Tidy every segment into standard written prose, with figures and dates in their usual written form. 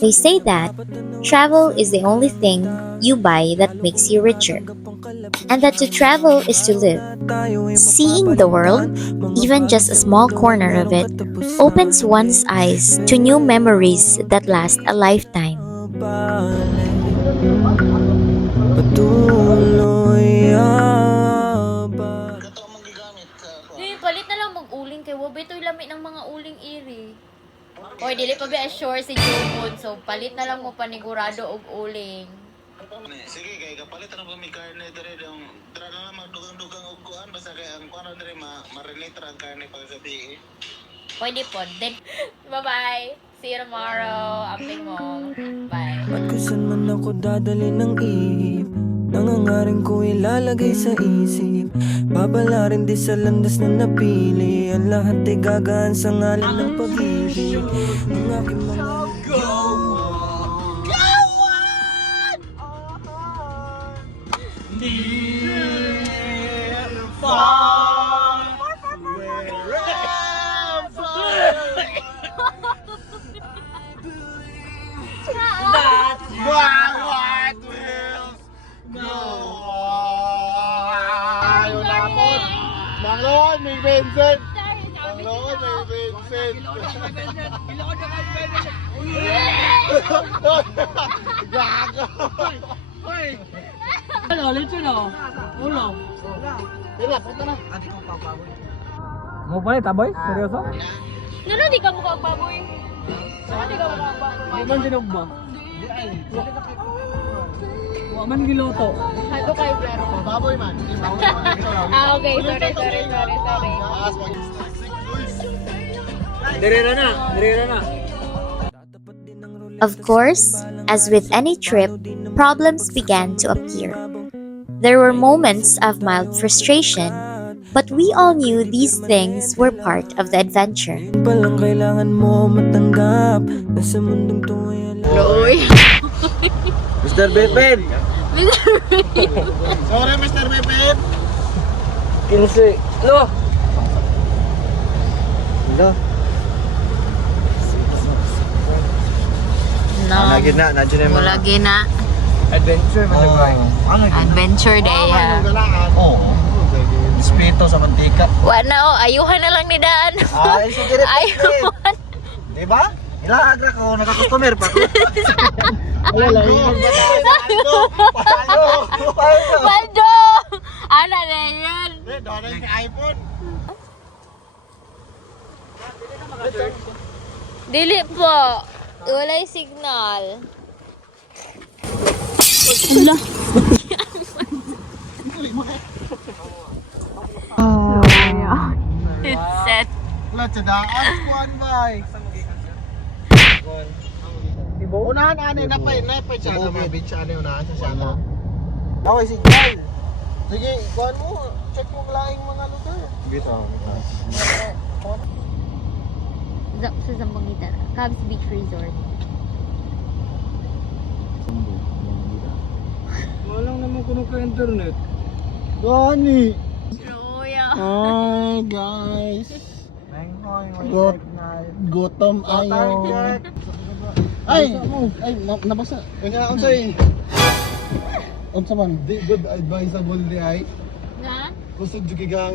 They say that travel is the only thing you buy that makes you richer, and that to travel is to live. Seeing the world, even just a small corner of it, opens one's eyes to new memories that last a lifetime. Patuloy abad. Palit na lang mag-uling kay Wobe. Ito'y lamit ng mga uling iri. Oy, dili pa ba sure si Jumon. So, palit na lang mo panigurado og uling. Sige kay kapalit na ba mi karne dere dong tra na lang magdugang-dugang og kuan basta kay ang kuan dere marinate ra ang karne paggabi. Pwede po. Then, bye-bye. See you tomorrow. Amping mo. Bye. At kung saan man ako dadali ng ihip, nangangaring ko ilalagay sa isip. Babala rin di sa landas na napili. Ang lahat ay gagaan sa ngalan ng pag-ibig. Ang aking mga Banglon, may Vincent. Banglon, may Vincent. Gago. Ano, lechon na. Ulo. Dila, punta na. Mo pala taboy? Seryoso? Ano, di ka mukha baboy? Ano, di ka mukha baboy? Di man dinog ba? Wa man giloto. Hato kayo, klaro ko. Baboy man. Baboy man. Okay. Sorry. Direra na. Of course, as with any trip, problems began to appear. There were moments of mild frustration, but we all knew these things were part of the adventure. palang kailangan mo matanggap na sa mundong to ay Uy. Mr. Bepin. Sorry, Mr. Bepin. 15. Lo. Lo. No. Lagi na, nandiyan na yung mga... Lagi na. Adventure man ba? Adventure day, ha? Oo. Espiritu sa mantika. Wala, ayuhan na lang ni Daan. Ay, sige rin. Ayuhan. Diba? Ilahagra ko, naka-customer pa ko. Wala lang. Paano? Baldo! Ano na yan? Doon yung iPhone. Dili po. Walay signal. It's set. Wala, tsadaan. Kuhan ba? Unahan, anay, napay siya na mga beach, anay, unahan sa siya na. Okay, signal. Sige, kuhan mo. Check mo laing mga lugar. Bito. Sa Zamboanga, Cavs Beach Resort. Walang naman kuno ka internet. Gani. Roya. Hi, guys. Gutom ayo. Ay, nabasa. Kaya unsa eh. Unsa man? Di good advisable di ay. Nga? Kusog jud gigang.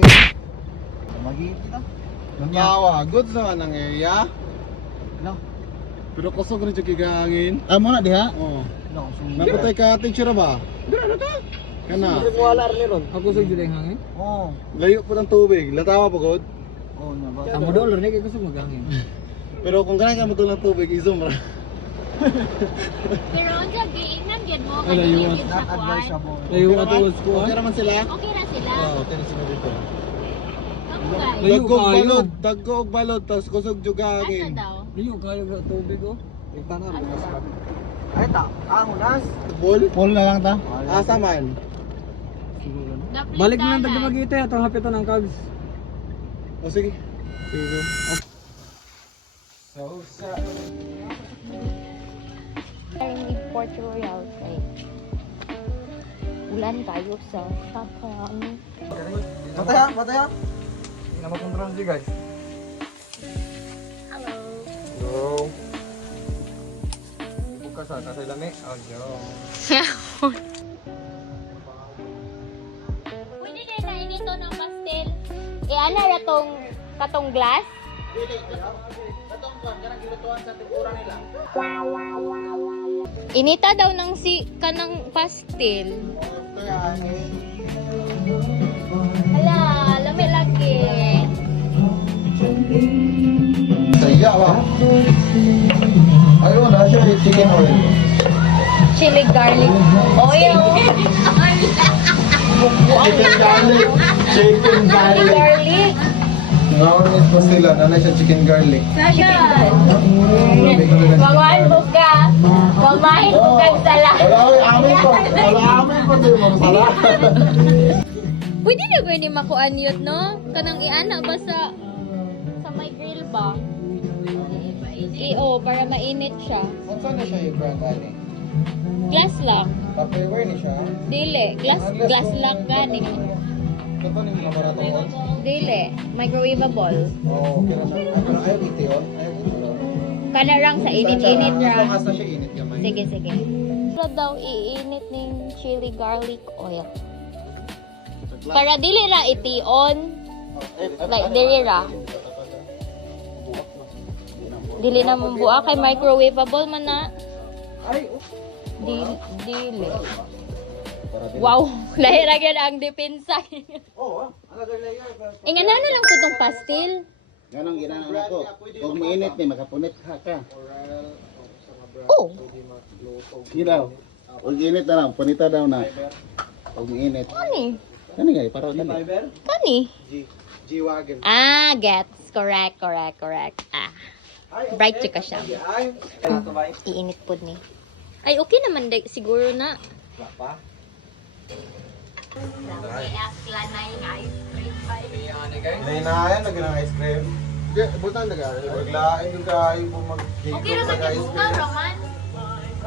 Magi kita. Nangawa, good sa nang area. No. Pero kusog rin jud gigangin. Amo na diha? Oo. No. Napatay ka teacher ba? Dira na ta. Kana. Wala rin ron. Ako sa juday hangin. Oo. Layo po ng tubig. Latawa po god. Oo na ba? Tamo dollar ni kay gusto magangin. Pero kung ganyan ka mo ng tubig, isum ra. Pero ang giingnan gyud mo Wala kay yun. gyud sa kwan. Layo na tuwas ko. Okay naman sila? Okay na sila. Oo, okay na sila dito. Ako guys. Layo Dagko og kayo. balod, dagko og balod, tapos kusog Asa jugangin. daw? Liyo kayo sa tubig oh. Ita na, bukas ka. Ay ta, unas. Pool? Pool na lang ta. Asa man? Balik na lang tayo magkita atong hapitan ang Cavs. O sige. Sige. With Port Royal kay ulan kayo sa Takang. Pataya. Hindi na makontrol si guys. Hello. Hello. sa kasay lami. Oh, yo. Pwede din na inito ng pastel. Ana ra tong katong glass? Inita daw ng kanang pastel. Hala, lami lagi. Saya ba? Ayun, na siya chicken oil. Chili garlic oil. Chicken garlic. Chicken Chili garlic. garlic. Ngayon is pa sila, nanay siya chicken garlic. Sasyan. Mamahin mo ka. Mamahin mo kang sala. Wala, amin pa. Wala, amin pa din mga sala. Pwede na ko ni makuan yun, no? Kanang iana ba sa may grill ba? Para mainit siya. Saan na siya yung brand, ani? Glass lock. Tupperware ni siya? Dili. Glass lock gani. Ito ni mga maraton. Dili. Microwavable. Oo, okay na siya. Ay, pero ayaw iti yun. Ayaw iti yun. Kana rang sa init-init ra. Mas na siya init yan, may. Sige, sige. Ito daw iinit ng chili garlic oil. Para dili ra ition. Like dili ra. Dili na mong buwa kay microwavable man na. Dili. Wow, lahi ra gyud ang depensa. Oo, Ingan na lang ko tong pastil. Yan ang ginanang ako. Huwag mainit ni, makapunit ka. Oh, Hilaw. Huwag init na lang, punita daw na. Huwag mainit. kani. Kani nga, parang kani. Kani. G-Wagon. Ah, gets. Correct. Ah. Bright ka siya. Iinit po ni. Ay, okay naman siguro na. Nainayan, lagi ng ice cream. Di, butan na gano'n. Maglain yung kain po maghigop sa ice cream. Roman.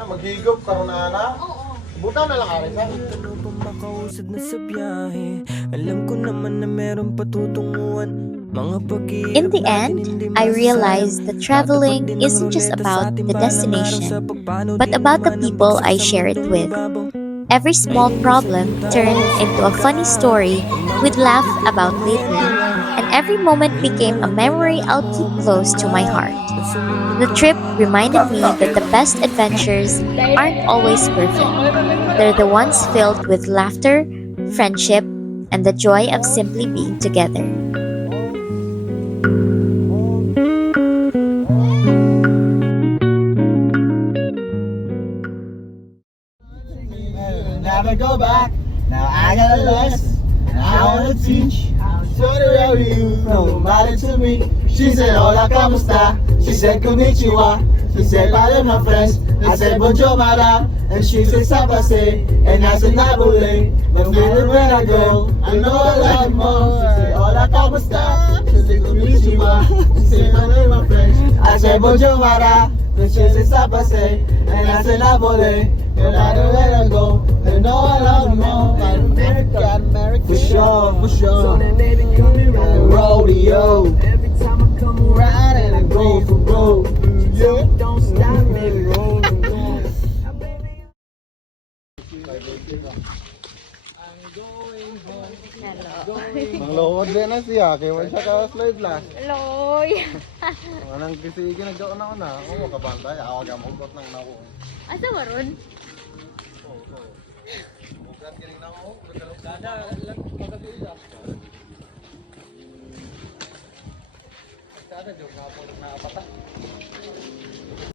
Maghigop, karoon na na. Oo. Butan na lang arin sa. Ano ba makausad na sa biyahe? Alam ko naman na meron patutunguhan. Mga pag-iirap In the end, I realized that traveling isn't just about the destination, but about the people I share it with. Every small problem turned into a funny story we'd laugh about later, and every moment became a memory I'll keep close to my heart. The trip reminded me that the best adventures aren't always perfect. They're the ones filled with laughter, friendship, and the joy of simply being together. Never go back. Now I got a lesson. And I wanna teach. So the real you, no matter to me. She said, hola, kamusta? She said, konnichiwa. She said, bye my friends. I said, bonjour, madam. And she said, sabase. And I said, nabule. But when I go, I know I love more. She said, hola, kamusta? She said, konnichiwa. She said, my name, my friends. I said, bonjour, madam. And she said, sabase. And I said, nabule. And I know where I go. I know I love more. American, for sure, for sure. So they made it coming around rodeo. Every time I come around and I go for gold. Yeah, don't stop me, roll and roll. Nangluhod din na siya, kaya wala siya ka-slide lang. Loy. Anang kisigi nagdoon ako na. Oo, kabantay. Awag ang ugot ng nako. Asa maron? Ugat kiling na ako. Kada joke na ako na apata.